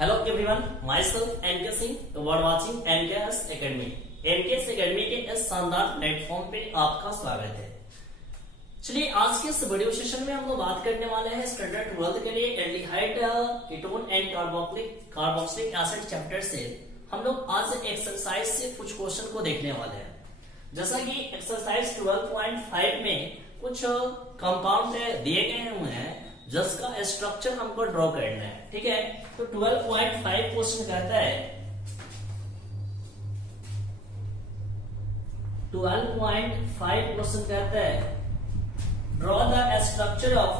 Hello everyone, myself NK Singh. You are watching NKS Academy. NKS Academy के इस शानदार platform पे आपका स्वागत है। चलिए आज के इस वीडियो सेशन में हम लोग बात करने वाले हैं स्टैंडर्ड 12 के लिए aldehyde ketone and carboxylic acid chapter से हम लोग आज एक्सरसाइज से कुछ क्वेश्चन को देखने वाले हैं। जैसा कि एक्सरसाइज 12.5 में कुछ कंपाउंड दिए गए हुए हैं जिसका स्ट्रक्चर हमको ड्रॉ करना है, ठीक है। तो 12.5 क्वेश्चन कहता है 12.5 क्वेश्चन कहता है draw the structure of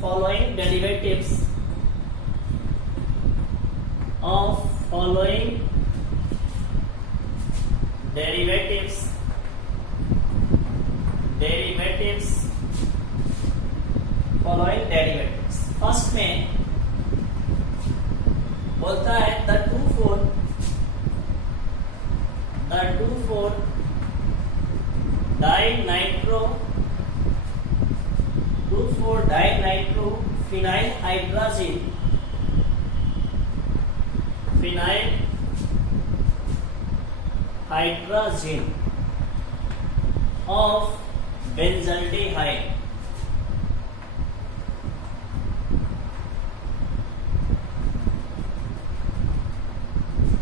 following derivatives first में बोलता है the 2,4 dinitro phenyl hydrazine of benzaldehyde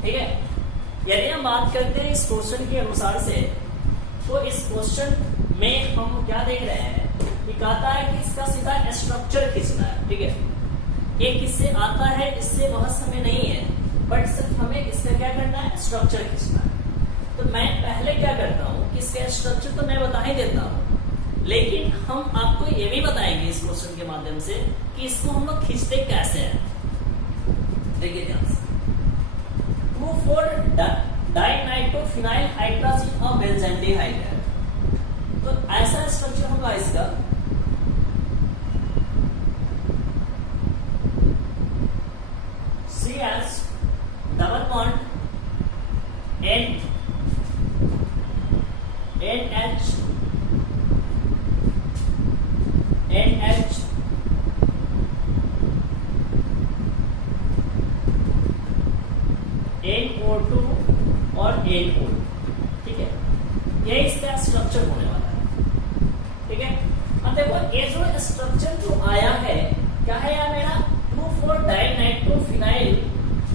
ठीक है। यदि हम बात करते हैं इस क्वेश्चन के अनुसार से, तो इस क्वेश्चन में हम क्या देख रहे हैं कि कहता है कि इसका सीधा स्ट्रक्चर खींचना है, ठीक है। ये किससे आता है इससे बहस हमें नहीं है, बट सिर्फ हमें इसका क्या करना है, स्ट्रक्चर खींचना है। तो मैं पहले क्या करता हूँ कि इसका स्ट्रक्चर तो मैं बता ही देता हूँ, लेकिन हम आपको ये भी बताएंगे इस क्वेश्चन के माध्यम से कि इसको हम लोग खींचते कैसे हैं। देखिए ध्यान से 2,4-dinitrophenyl hydrazine of benzaldehyde है, तो ऐसा स्ट्रक्चर होगा इसका। CH double bond NH NO2 और NO, ठीक है। ये इसका स्ट्रक्चर होने वाला है, ठीक है। अब देखो ये जो स्ट्रक्चर जो आया है क्या है यार मेरा 2,4-dinitrophenyl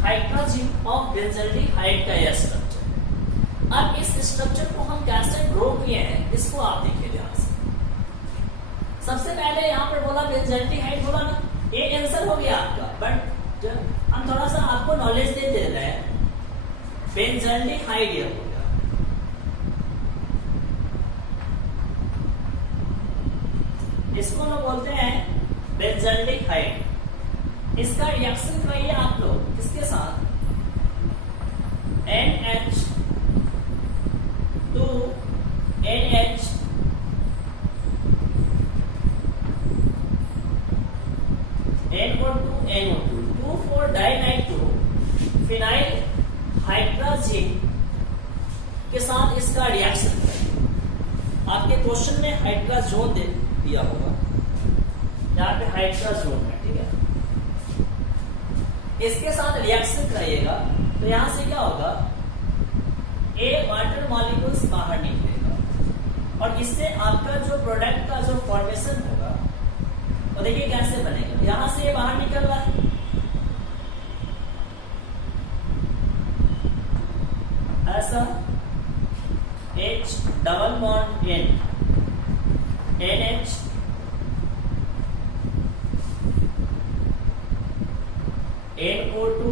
hydrazine of benzaldehyde का यह स्ट्रक्चर। अब इस स्ट्रक्चर को हम कैसे ड्रॉ किए हैं इसको आप देखिए ध्यान से। सबसे पहले यहाँ पर बोला बेंजाल्डेहाइड बोला ना, ये आंसर हो गया आपका, बट हम थोड़ा सा आपको नॉलेज दे रहे हैं। बेंजाल्डेहाइड ये हो गया, इसको लोग बोलते हैं बेंजाल्डेहाइड। इसका रिएक्शन कराइए आप लोग किसके साथ, NH2NH NO2 2,4-dinitrophenyl hydrazine के साथ इसका रिएक्शन करें। आपके क्वेश्चन में हाइड्राजोन दे दिया होगा, यहाँ पे हाइड्राजोन है, ठीक है। इसके साथ रिएक्शन कराइएगा तो यहां से क्या होगा, ए वाटर मॉलिक्यूल्स बाहर निकलेगा और इससे आपका जो प्रोडक्ट का जो फॉर्मेशन होगा वो देखिए कैसे बनेगा। यहां से ये बाहर निकल रहा है, ऐसा H double bond NH NO2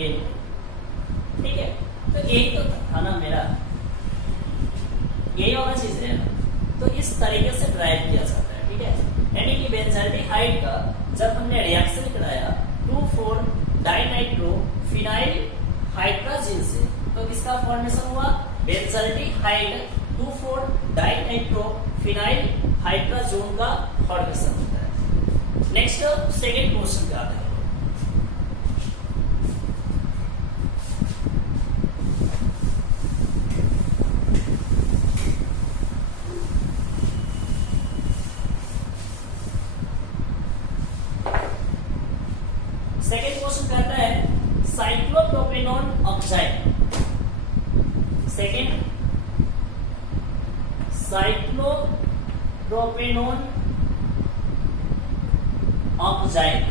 N, ठीक है। तो एक तो था ना मेरा, यही वाला चीज है ना, तो इस तरीके से ड्राइव किया जाता है, ठीक है। यानी कि बेंजाल्डेहाइड का जब हमने रिएक्शन कराया 2,4-dinitrophenyl hydrazine से, तो किसका फॉर्मेशन हुआ, बेंजाल्डेहाइड 2,4-dinitrophenyl hydrazine का फॉर्मेशन होता है। नेक्स्ट सेकेंड क्वेश्चन पे आते हैं। क्वेश्चन कहता है cyclopropenone oxide, second cyclopropenone oxide.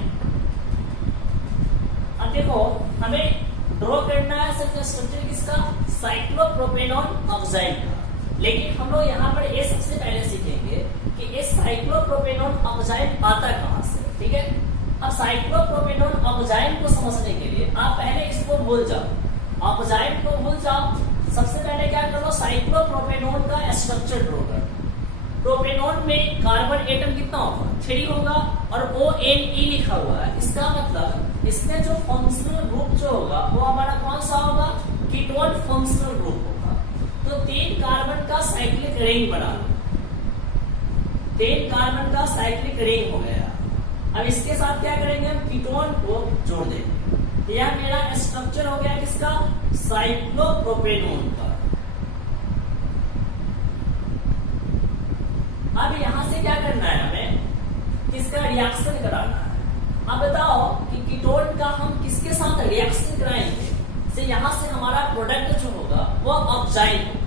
अब देखो हमें ड्रॉ करना है सिर्फ स्ट्रक्चर किसका, साइक्लोप्रोपेनॉन ऑक्साइड का, लेकिन हम लोग यहाँ पर ये सबसे पहले सीखेंगे कि ये साइक्लोप्रोपेनॉन ऑक्साइड आता कहाँ से। ठीक है, अब साइक्लोप्रोपेनॉन ऑक्साइड को समझने के लिए आप पहले इसको भूल जाओ, ऑक्साइड को भूल जाओ। सबसे पहले क्या करो, साइक्लोप्रोपेनॉन का स्ट्रक्चर ड्रॉ करो। प्रोपेनॉन में कार्बन एटम कितना होगा, 3 होगा और ONe लिखा हुआ है। इसका मतलब इसमें जो फंक्शनल ग्रुप जो होगा वो हमारा कौन सा होगा, कीटोन फंक्शनल ग्रुप होगा। तो 3 कार्बन का साइक्लिक रिंग बना लो, 3 कार्बन का साइक्लिक रिंग हो गया। अब इसके साथ क्या करेंगे, हम कीटोन को जोड़ देंगे। तो यह मेरा स्ट्रक्चर हो गया किसका, साइक्लोप्रोपेनॉन का। अब यहां से क्या करना है, हमें किसका रिएक्शन कराना है। अब बताओ कि कीटोन का हम किसके साथ रिएक्शन कराएंगे, से यहां से हमारा प्रोडक्ट जो होगा वो ऑक्साइड होगा।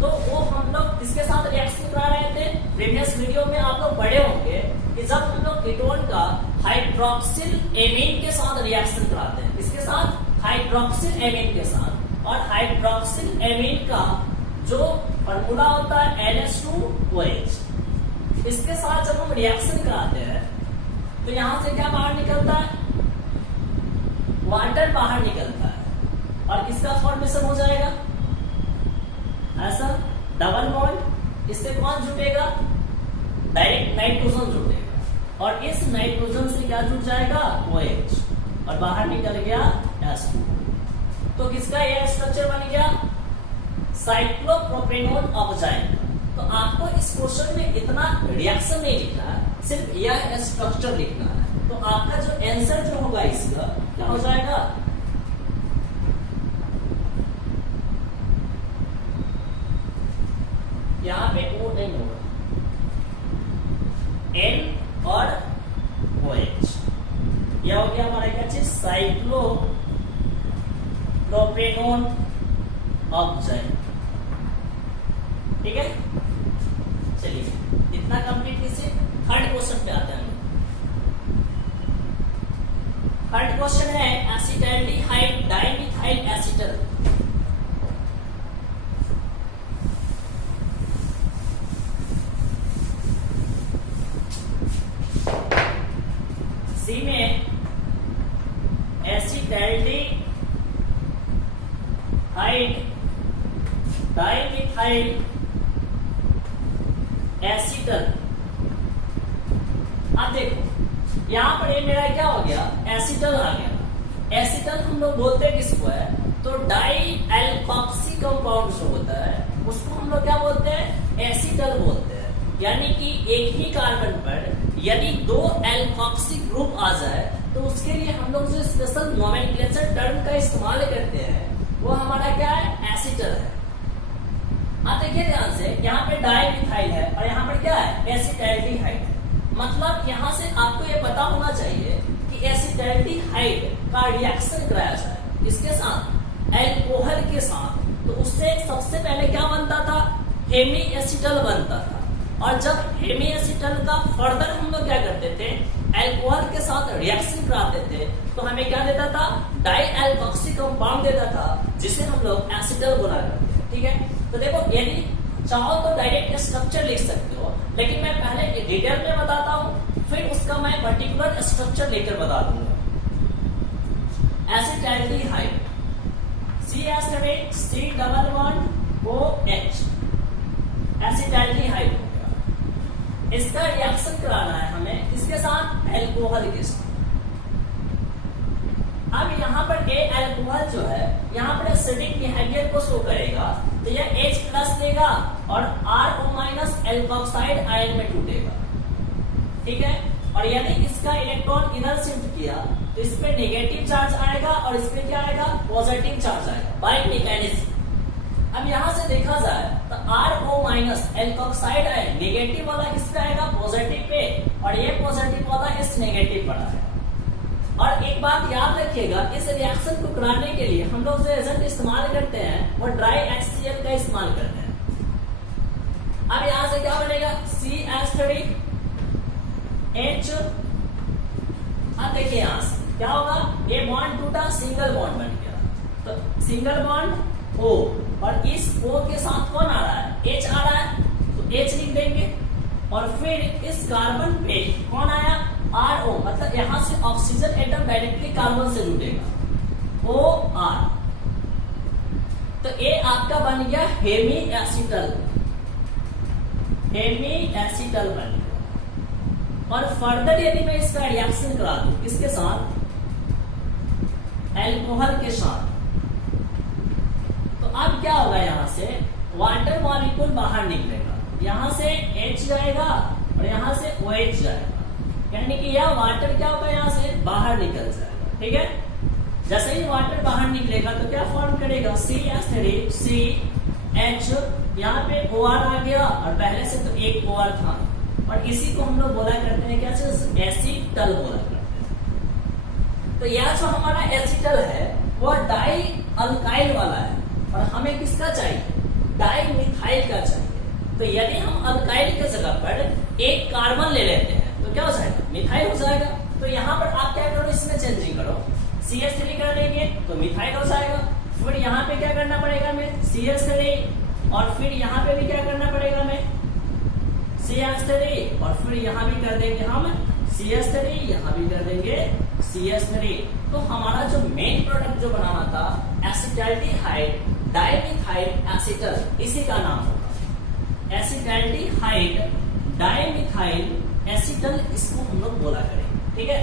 तो वो हम लोग किसके साथ रिएक्शन करा रहे थे, प्रीवियस वीडियो में आप लोग पढ़े होंगे कि जब हम लोग कीटोन का हाइड्रोक्सिल एमीन के साथ रिएक्शन कराते हैं, इसके साथ हाइड्रोक्सिल एमीन के साथ, और हाइड्रोक्सिल एमीन का जो फॉर्मूला होता है NH2OH, इसके साथ जब हम रिएक्शन कराते हैं तो यहां से क्या बाहर निकलता है, वाटर बाहर निकलता है और किसका फॉर्मेशन हो जाएगा, ऐसा डबल बॉन्ड। इससे कौन जुटेगा, डायरेक्ट नाइट्रोजन जुटेगा और इस नाइट्रोजन से क्या जुट जाएगा, OH, और बाहर निकल गया S2। तो किसका यह स्ट्रक्चर बन गया, साइक्लोप्रोपेनॉन ऑक्साइड। तो आपको इस क्वेश्चन में इतना रिएक्शन नहीं लिखना है, सिर्फ यह स्ट्रक्चर लिखना है। तो आपका जो आंसर जो होगा इसका क्या हो जाएगा, यहां पे O नहीं होगा, N और OH। यह हो गया हमारा क्या चीज, साइक्लोप्रोपेनॉन ऑक्साइड। ठीक है, चलिए इतना कंप्लीट कीजिए। थर्ड क्वेश्चन पे आते हैं। थर्ड क्वेश्चन है एसिटाल्डिहाइड डाइमिथाइल एसीटल। सी में एसिटाल्डिहाइड डाइमिथाइल एसीटल। अब देखो यहां पर ये मेरा क्या हो गया, एसीटल आ गया। एसीटल हम लोग बोलते हैं किसको है, तो डाई एल्कोक्सी कंपाउंड जो होता है उसको हम लोग क्या बोलते हैं, एसीटल बोलते हैं। यानी कि एक ही कार्बन पर यदि 2 एल्कोक्सी ग्रुप आ जाए तो उसके लिए हम लोग जो स्पेशल नोमेनक्लेचर टर्म का इस्तेमाल करते हैं वो हमारा क्या है, एसीटल है। आप देखिए ध्यान से, यहाँ पे डाइमिथाइल है और यहाँ पर क्या है, एसिटाल्डिहाइड है। मतलब यहाँ से आपको ये पता होना चाहिए कि एसिटाल्डिहाइड का रिएक्शन कराया जाए इसके साथ, अल्कोहल के साथ, तो उससे सबसे पहले क्या बनता था, हेमी एसिटल बनता था। और जब हेमी एसिटल का फर्दर हम लोग क्या करते थे, अल्कोहल के साथ रिएक्शन कराते थे तो हमें क्या देता था, डाई एल्कोक्सी कंपाउंड देता था, जिसे हम लोग एसिटल बोला करते थे। ठीक है, तो देखो यदि चाहो तो डायरेक्ट स्ट्रक्चर लिख सकते हो, लेकिन मैं पहले डिटेल में बताता हूं, फिर उसका मैं पर्टिकुलर स्ट्रक्चर लेकर बता दूंगा। एसिटाल्डिहाइड CH3COOH एसिटाल्डिहाइड हो गया। इसका रिएक्शन कराना है हमें इसके साथ, अल्कोहल के साथ। अब यहाँ पर ए अल्कोहल जो है यहाँ पर एसिडिक बिहेवियर को शो करेगा, तो यह H+ देगा और RO- एल्कोक्साइड आयन में टूटेगा। ठीक है, और यदि इसका इलेक्ट्रॉन इधर शिफ्ट किया तो इस पे नेगेटिव चार्ज आएगा और इस पे क्या आएगा, पॉजिटिव चार्ज आएगा बाय मैकेनिज्म। अब यहां से देखा जाए तो RO- एल्कोक्साइड आयन नेगेटिव वाला किस पे आएगा, पॉजिटिव पे, और ये पॉजिटिव वाला इस नेगेटिव पर आएगा। और एक बात याद रखिएगा, इस रिएक्शन को कराने के लिए हम लोग जो एजेंट इस्तेमाल करते हैं वो ड्राई HCl का इस्तेमाल करते हैं। अब यहां से क्या बनेगा, CH3H। अब देखिए यहां से क्या होगा, ए बॉन्ड टूटा, सिंगल बॉन्ड बन गया, तो सिंगल बॉन्ड O, और इस O के साथ कौन आ रहा है, H आ रहा है, तो H लिख देंगे। और फिर इस कार्बन पे कौन आया, RO, मतलब यहां से ऑक्सीजन एटम डायरेक्टली कार्बन से जुड़ेगा, OR। तो ये आपका बन गया हेमी एसिटल, हेमी एसिटल बन गया। और फर्दर यदि मैं इसका रिएक्शन करा दूं किसके साथ, एल्कोहल के साथ, तो अब क्या होगा, यहां से वाटर मॉलिक्यूल बाहर निकलेगा, यहां से H जाएगा और यहां से OH जाएगा, यानी कि यह वाटर क्या होगा, यहां से बाहर निकल जाएगा। ठीक है, जैसे ही वाटर बाहर निकलेगा तो क्या फॉर्म करेगा, CH3CH, यहाँ पे OR आ गया, और पहले से तो एक OR था, और इसी को हम लोग बोला करते हैं क्या चीज, एसिटल बोला करते हैं। तो यह जो हमारा एसिटल है वो डाई अल्काइल वाला है, और हमें किसका चाहिए, डाई मिथाइल का चाहिए। तो यदि हम अल्काइल के जगह पर एक कार्बन ले लेते हैं तो क्या हो जाएगा, मिथाइल हो जाएगा। तो यहाँ पर आप क्या करो, इसमें चेंजिंग करो, CH3 कर देंगे तो मिथाइल हो जाएगा। फिर यहाँ पे क्या करना पड़ेगा हमें, CH3, और फिर यहाँ पे भी क्या करना पड़ेगा हमें, CH3, और फिर यहाँ भी कर देंगे हम CH3, यहाँ भी कर देंगे CH3। तो हमारा जो मेन प्रोडक्ट जो बनाना था, एसिटाल्डिहाइड डाइमिथाइल एसिटल, इसी का नाम होगा एसिटाल्डिहाइड डाइमिथाइल एसिटल, इसको हम लोग बोला करेंगे। ठीक है,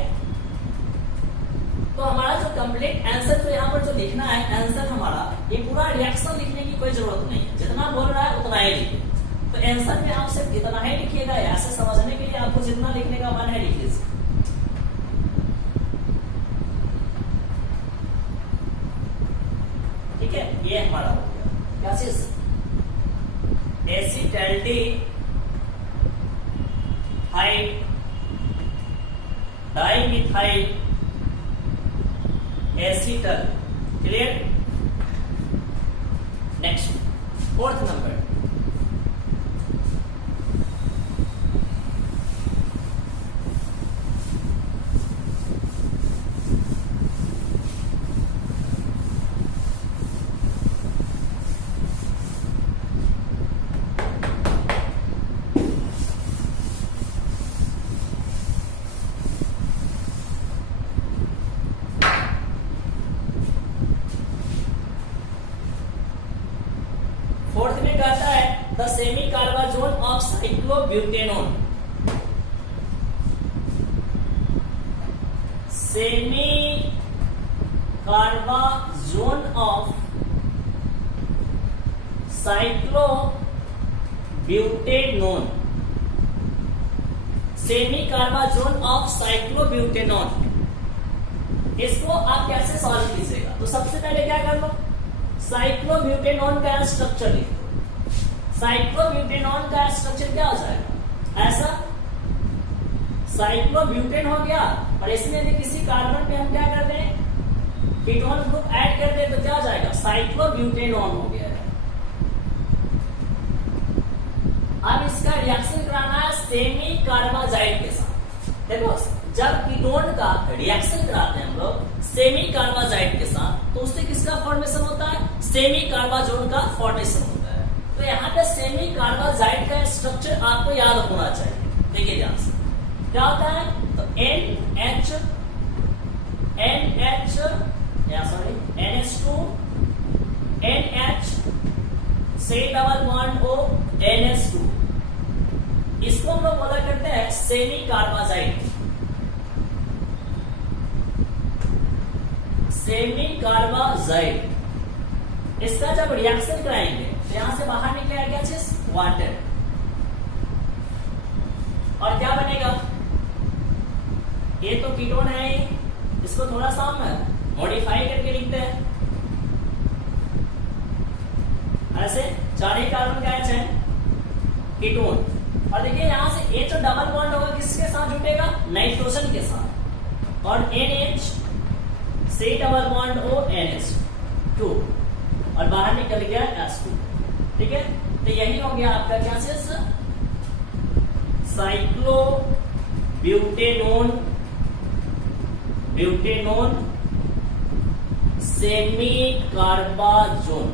तो हमारा जो कंप्लीट आंसर तो यहाँ पर जो लिखना है आंसर हमारा, ये पूरा रिएक्शन लिखने की कोई जरूरत नहीं है, जितना बोल रहा है उतना ही लिखिए। तो आंसर में आप सिर्फ इतना ही लिखिएगा, ऐसे समझने के लिए आपको जितना लिखने का मन है लिख लीजिए। ठीक है, ये हमारा हो गया क्या चीज, acetaldehyde dimethyl acetal. Clear, next fourth number, the semicarbazone of cyclobutanone, semicarbazone of cyclobutanone, semicarbazone of cyclobutanone, इसको आप कैसे सॉल्व कीजिएगा, तो सबसे पहले क्या कर लो, साइक्लोब्यूटेनोन का स्ट्रक्चर लिखो। साइक्लोब्यूटेनॉन का स्ट्रक्चर क्या हो जाएगा, ऐसा साइक्लोब्यूटेन हो गया, और इसमें यदि किसी कार्बन पे हम क्या कर दें, कीटोन ग्रुप ऐड कर दें तो क्या हो जाएगा, साइक्लोब्यूटेनॉन हो गया है। अब इसका रिएक्शन कराना है सेमी कार्बाजाइड के साथ। देखो, जब कीटोन का रिएक्शन कराते हैं हम लोग सेमी कार्बाजाइड के साथ, तो उससे किसका फॉर्मेशन होता है, सेमी कार्बाजोन का फॉर्मेशन होता है। तो यहाँ पे सेमी कार्बाजाइड का स्ट्रक्चर आपको याद होना चाहिए। देखिए ध्यान से क्या होता है, तो NH NH2 NH से डबल बॉन्ड O NH2, इसको हम लोग बोला करते हैं सेमी कार्बाजाइड। सेमी कार्बाजाइड, इसका जब रिएक्शन कराएंगे तो यहां से बाहर निकलेगा क्या चीज, वाटर, और क्या बनेगा, ये तो कीटोन है, इसको थोड़ा सा हम मॉडिफाई करके लिखते हैं ऐसे, 4 कार्बन का H है कीटोन, और देखिए यहां से H और डबल बॉन्ड होगा किसके साथ जुटेगा, नाइट्रोजन के साथ, और NH C double bond O NH2 और बाहर निकल गया S2। ठीक है, तो यही हो गया आपका क्या चीज, साइक्लो ब्यूटेनोन सेमी कार्बाजोन।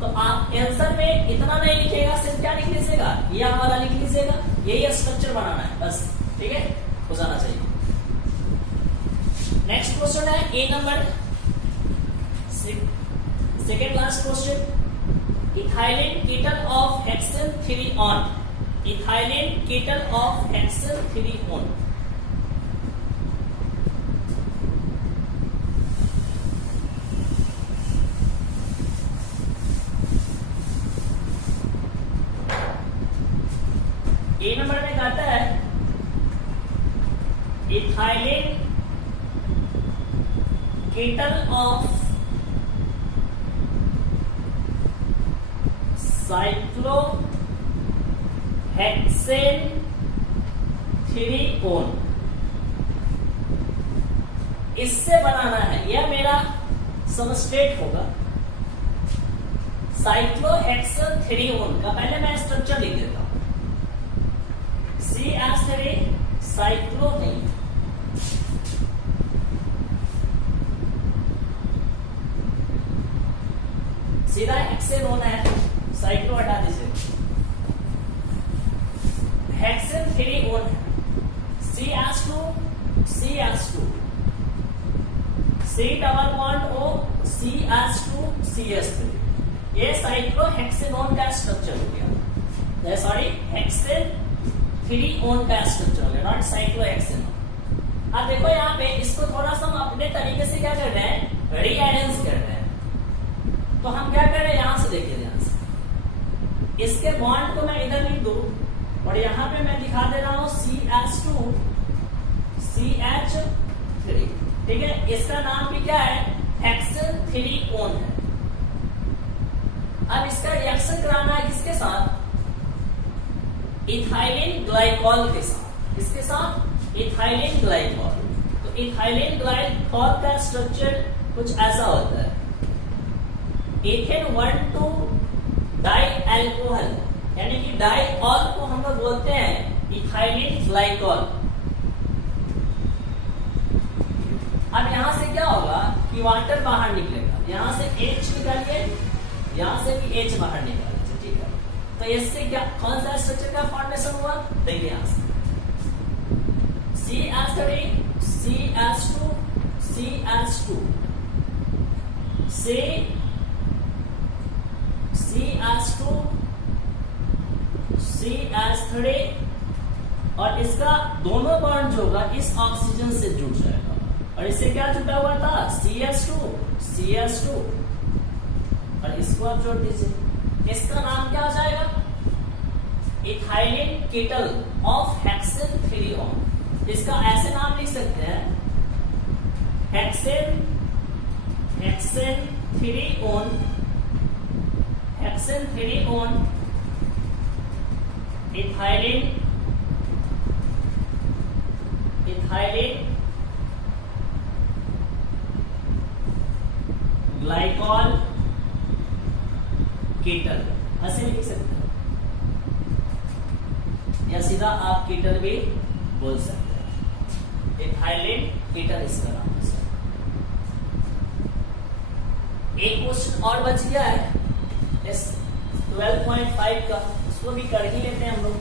तो आप आंसर में इतना नहीं लिखेगा, सिर्फ क्या लिख लीजिएगा, यह वाला लिख लीजिएगा, यही स्ट्रक्चर बनाना है बस। ठीक है, हो जाना चाहिए। नेक्स्ट क्वेश्चन है A number second last question, ethylene ketone of hexane 3 one, ethylene ketone of hexane 3 one. A number में कहता है ethylene ketone of cyclohexane 3 one, इससे बनाना है, यह मेरा सबस्ट्रेट होगा। साइक्लोहेक्सेन 3 ऑन का पहले मैं स्ट्रक्चर लिख देता हूं, CH3 साइक्लो नहीं, सीधा हेक्सेन होना है, साइक्लो हटा दीजिए, हेक्सेन 3 ऑन है, CH2 C double bond O CH2 CH3, ये साइक्लो हेक्सेनोन का स्ट्रक्चर हो गया, सॉरी हेक्सेन 3 ऑन का स्ट्रक्चर हो गया, नॉट साइक्लोहेक्सेनोन। अब देखो यहाँ पे इसको थोड़ा सा हम अपने तरीके से क्या कर रहे हैं, रीअरेंज कर रहे हैं। तो हम क्या कर रहे हैं, यहां से देखिए, यहां से इसके बॉन्ड को मैं इधर लिख दूं और यहां पे मैं दिखा दे रहा हूं CH2 CH3। ठीक है, इसका नाम भी क्या है, हेक्सेन 3 ऑन है। अब इसका रिएक्शन कराना है किसके साथ, इथाइलिन ग्लाइकॉल के साथ, किसके साथ, इथाइलिन ग्लाइकॉल। तो इथाइलिन ग्लाइकॉल का स्ट्रक्चर कुछ ऐसा होता है, इथेन 1,2 डाई एल्कोहल, यानी कि डाईऑल को हम लोग बोलते हैं इथाइलिन ग्लाइकॉल। अब यहां से क्या होगा कि वाटर बाहर निकलेगा, यहां से H निकालिए, यहां से भी H बाहर निकालिए। ठीक है, तो इससे क्या, कौन सा स्ट्रक्चर का फॉर्मेशन हुआ, देखिए यहां से CH3 CH2 CH2 CH2 CH3 और इसका दोनों बॉन्ड जो होगा इस ऑक्सीजन से जुड़ जाएगा, और इससे क्या जुटा हुआ था, CH2 और इसको आप जोड़ दीजिए, इसका नाम क्या हो जाएगा, ethylene ketal of hexane 3 one. इसका ऐसे नाम लिख सकते हैं, hexane 3 one, hexane 3 one ethylene glycol ketal, ऐसे लिख सकते हैं, या सीधा आप कीटल भी बोल सकते हैं, इथाइलिन कीटल इसका नाम है। एक क्वेश्चन और बच गया है इस 12.5 का, उसको भी कर ही लेते हैं हम लोग।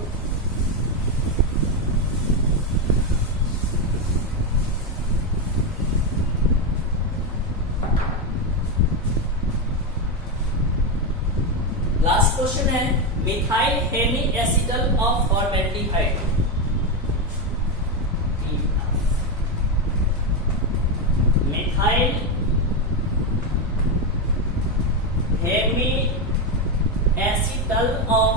लास्ट क्वेश्चन है methyl hemi acetal of formaldehyde. Methyl hemi acetal of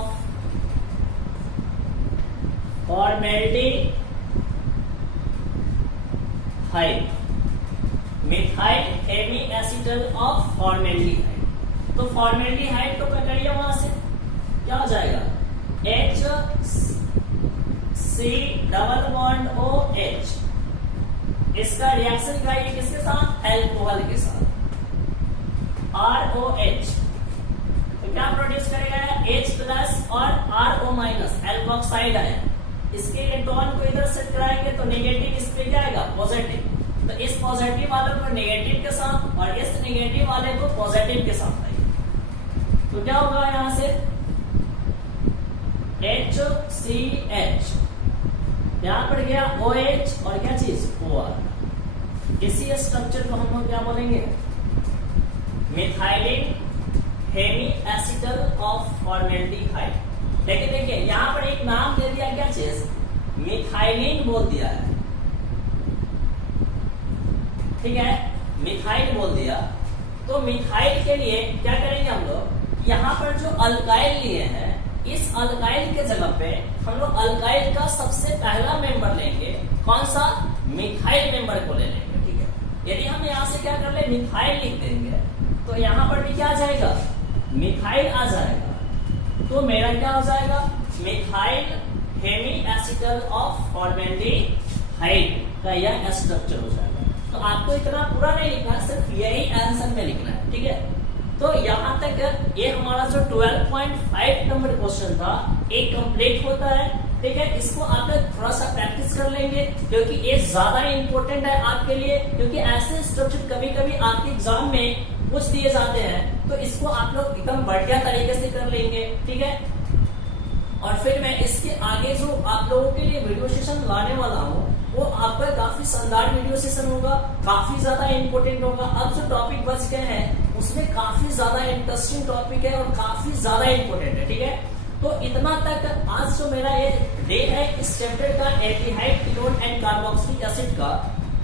formaldehyde, methyl hemi acetal of formaldehyde. तो फॉर्मेल्डिहाइड को पकड़िए, वहां से क्या हो जाएगा, H C double bond OH इसका रिएक्शन दिखाइए किसके साथ, एल्कोहल के साथ, ROH। तो क्या प्रोड्यूस करेगा, H प्लस और RO माइनस, एल्कोक्साइड आया। इसके इलेक्ट्रॉन को इधर सेट कराएंगे तो नेगेटिव इस पे क्या आएगा, पॉजिटिव। तो इस पॉजिटिव वाले को नेगेटिव के साथ और इस नेगेटिव वाले को पॉजिटिव के साथ आएगा। तो क्या होगा यहां से HCH, यहां पर गया OH और क्या चीज, OR। इसी स्ट्रक्चर को हम लोग क्या बोलेंगे, methylene hemi acetal of formaldehyde. लेकिन देखिए यहां पर एक नाम दे दिया, क्या चीज, मिथाइलिन बोल दिया है, ठीक है, मिथाइल बोल दिया। तो मिथाइल के लिए क्या करेंगे हम लोग, यहाँ पर जो अल्काइल लिए हैं, इस अल्काइल के जगह पे हम लोग अल्काइल का सबसे पहला मेंबर लेंगे, कौन सा, मिथाइल मेंबर को ले लेंगे, ठीक है। यदि हम यहाँ से क्या कर ले, मिथाइल लिख देंगे तो यहाँ पर भी क्या आ जाएगा, मिथाइल आ जाएगा। तो मेरा क्या हो जाएगा, methyl hemi acetal of formaldehyde का यह स्ट्रक्चर हो जाएगा। तो आपको इतना पूरा नहीं लिखना है, सिर्फ यही आंसर में लिखना है, ठीक है। तो यहाँ तक ये हमारा जो 12.5 नंबर क्वेश्चन था एक कंप्लीट होता है, ठीक है। इसको आप लोग थोड़ा सा प्रैक्टिस कर लेंगे क्योंकि ये ज्यादा इंपॉर्टेंट है आपके लिए, क्योंकि ऐसे स्ट्रक्चर कभी कभी आपके एग्जाम में पूछ दिए जाते हैं। तो इसको आप लोग एकदम बढ़िया तरीके से कर लेंगे, ठीक है। और फिर मैं इसके आगे जो आप लोगों के लिए वीडियो सेशन लाने वाला हूँ वो आपका काफी शानदार वीडियो सेशन होगा, काफी ज्यादा इंपॉर्टेंट होगा। अब जो टॉपिक बच गए हैं उसमें काफी ज्यादा इंटरेस्टिंग टॉपिक है और काफी ज्यादा इंपॉर्टेंट है, ठीक है। तो इतना तक आज जो मेरा ये डे है इस चैप्टर का, aldehyde ketone and carboxylic acid का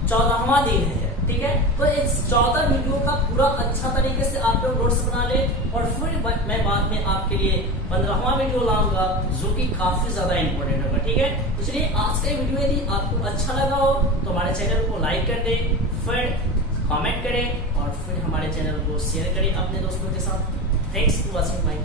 14वां दिन है, ठीक है। तो इस 14 वीडियो का पूरा अच्छा तरीके से आप लोग नोट्स बना ले और फिर मैं बाद में आपके लिए 15वां वीडियो लाऊंगा जो कि काफी ज्यादा इंपॉर्टेंट होगा, ठीक है। इसलिए आज का वीडियो यदि आपको अच्छा लगा हो तो हमारे चैनल को लाइक कर दे, फिर कमेंट करें और फिर हमारे चैनल को शेयर करें अपने दोस्तों के साथ। Thanks for watching my